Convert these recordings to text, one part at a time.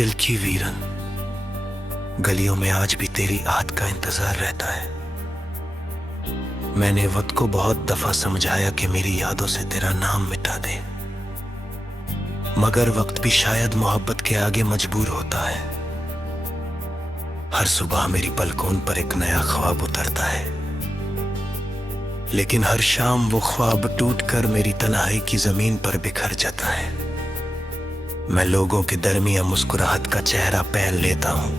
दिल की वीरन, गलियों में आज भी तेरी आहट का इंतजार रहता है। मैंने वक्त को बहुत दफा समझाया कि मेरी यादों से तेरा नाम मिटा दे, मगर वक्त भी शायद मोहब्बत के आगे मजबूर होता है। हर सुबह मेरी पलकों पर एक नया ख्वाब उतरता है, लेकिन हर शाम वो ख्वाब टूटकर मेरी तन्हाई की जमीन पर बिखर जाता है। मैं लोगों के दरमियां मुस्कुराहट का चेहरा पहन लेता हूं,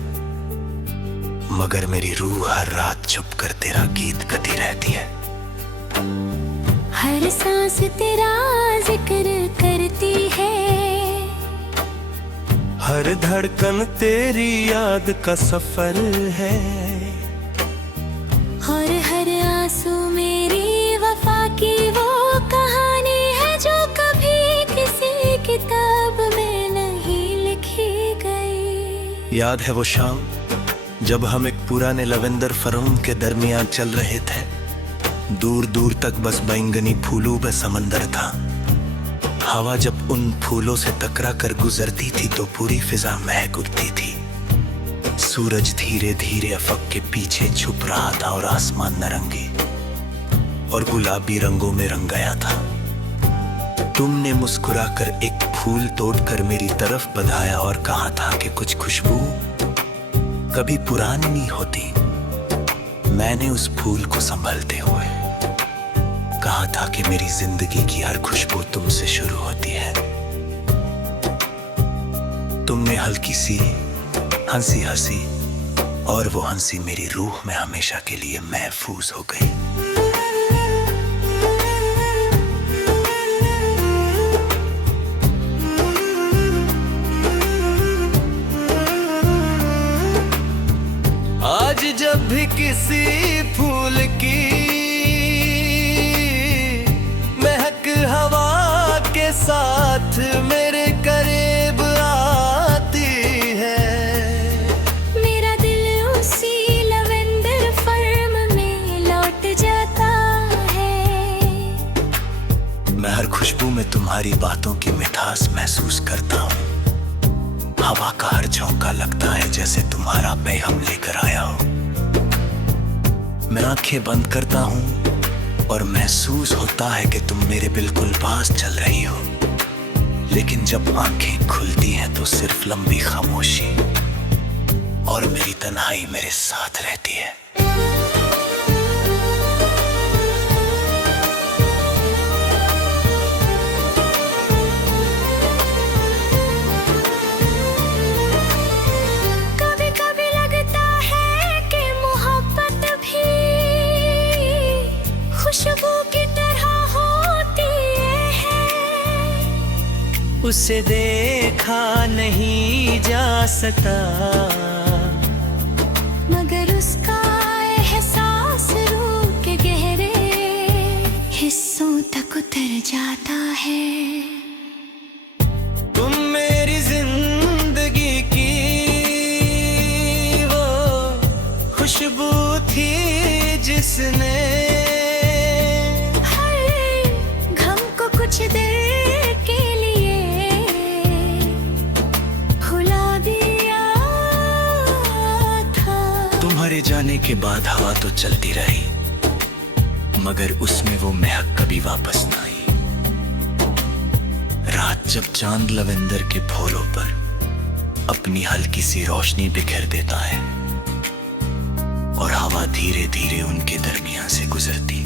मगर मेरी रूह हर रात छुप कर तेरा गीत गाती रहती है। हर सांस तेरा जिक्र करती है, हर धड़कन तेरी याद का सफर है, और हर आंसू मेरी वफा की वो कहानी है जो कभी किसी किताब में नहीं लिखी गई। याद है वो शाम जब हम एक पुराने लवेंदर फर्म के दरमियान चल रहे थे। दूर दूर तक बस बैंगनी फूलों पे समंदर था। हवा जब उन फूलों से टकरा कर गुजरती थी तो पूरी फिजा महक उठती थी। सूरज धीरे धीरे अफक के पीछे छुप रहा था और आसमान नारंगी और गुलाबी रंगों में रंग गया था। तुमने मुस्कुराकर एक फूल तोड़कर मेरी तरफ बढ़ाया और कहा था कि कुछ खुशबू कभी पुरानी नहीं होती। मैंने उस फूल को संभालते हुए कहा था कि मेरी जिंदगी की हर खुशबू तुमसे शुरू होती है। तुमने हल्की सी हंसी हंसी और वो हंसी मेरी रूह में हमेशा के लिए महफूज हो गई। आज जब भी किसी फूल की महक हवा के साथ मेरे करीब आती है, मेरा दिल उसी लवेंदर फर्म में लौट जाता है। मैं हर खुशबू में तुम्हारी बातों की मिठास महसूस करता हूँ। हवा का हर झोंका लगता है जैसे तुम्हारा पैगाम लेकर आया हो। मैं आंखें बंद करता हूँ और महसूस होता है कि तुम मेरे बिल्कुल पास चल रही हो, लेकिन जब आंखें खुलती हैं तो सिर्फ लंबी खामोशी और मेरी तन्हाई मेरे साथ रहती है। खुशबू की तरह होती है, उसे देखा नहीं जा सकता, मगर उसका एहसास रूह के गहरे हिस्सों तक उतर जाता है। तुम मेरी जिंदगी की वो खुशबू थी जिसने कुछ देर के लिए भुला दिया था। तुम्हारे जाने के बाद हवा तो चलती रही, मगर उसमें वो महक कभी वापस न आई। रात जब चांद लवेंदर के फूलों पर अपनी हल्की सी रोशनी बिखेर देता है और हवा धीरे धीरे उनके दरमियान से गुजरती,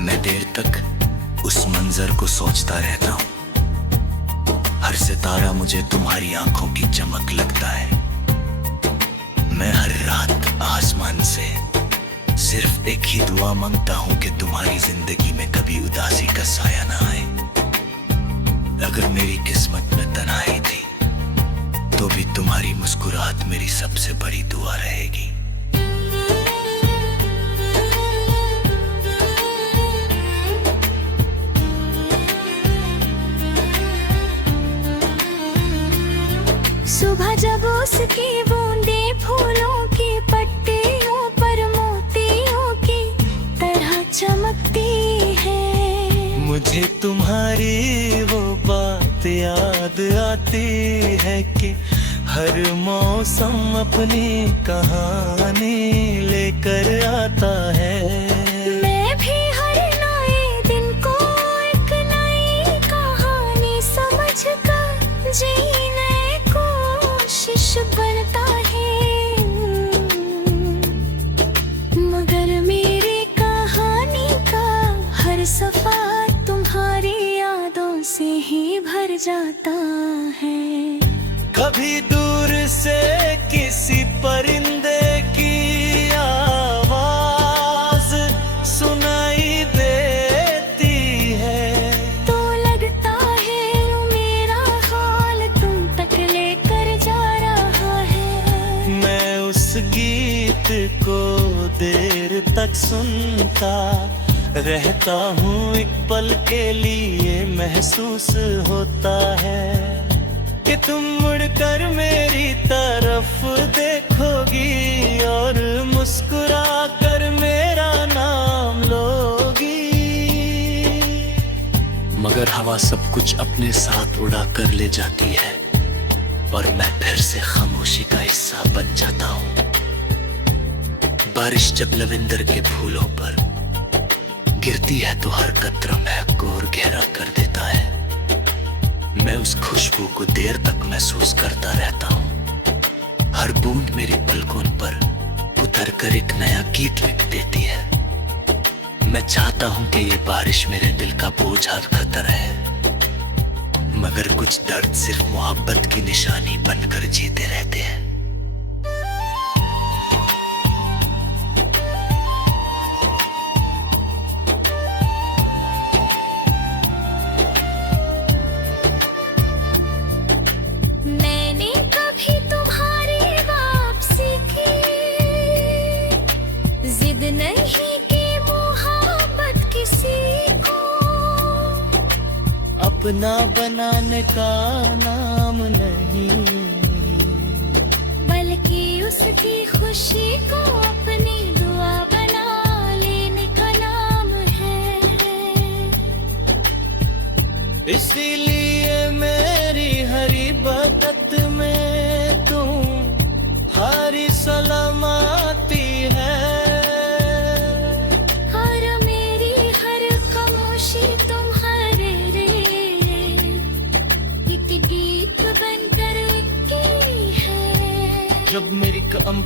मैं देर तक उस मंजर को सोचता रहता हूँ। हर सितारा मुझे तुम्हारी आंखों की चमक लगता है। मैं हर रात आसमान से सिर्फ एक ही दुआ मांगता हूँ कि तुम्हारी जिंदगी में कभी उदासी का साया ना आए। अगर मेरी किस्मत में तन्हाई थी तो भी तुम्हारी मुस्कुराहट मेरी सबसे बड़ी दुआ रहेगी। सुबह जब उसकी बूंदे फूलों की पट्टियों पर मोतियों की तरह चमकती है, मुझे तुम्हारी वो बात याद आती कहती है कि हर मौसम अपनी कहानी लेकर आता है। मैं भी हर नए दिन को एक नई कहानी समझकर जीने कोशिश करता है। मगर मेरी कहानी का हर सफा तुम्हारी यादों से ही भर जाता है। कभी दूर से किसी परिंदे की आवाज सुनाई देती है, तो लगता है मेरा हाल तुम तक लेकर जा रहा है। मैं उस गीत को देर तक सुनता रहता हूँ, एक पल के लिए महसूस होता है कि तुम मुड़कर मेरी तरफ देखोगी और मुस्कुरा कर मेरा नाम लोगी। मगर हवा सब कुछ अपने साथ उड़ा कर ले जाती है और मैं फिर से खामोशी का हिस्सा बन जाता हूँ। बारिश जब लवेंदर के फूलों पर गिरती है तो हर कतरा महक और गहरा कर देता है। मैं उस खुशबू को देर तक महसूस करता रहता हूँ। हर बूंद मेरी पलकों पर उतर कर एक नया गीत लिख देती है। मैं चाहता हूँ कि ये बारिश मेरे दिल का बोझ हल्का रहे, मगर कुछ दर्द सिर्फ मोहब्बत की निशानी बनकर जीते रहते हैं। मैंने कभी तुम्हारी वापसी की जिद नहीं की, मोहब्बत किसी को अपना बनाने का नाम नहीं, बल्कि उसकी खुशी को अपनी दुआ बना लेने का नाम है। इसीलिए मेरी हरी बरकत में तुम हरी सलामती है। और मेरी हर खामोशी तुम्हारे लिए एक गीत बनकर की है। जब मेरी कम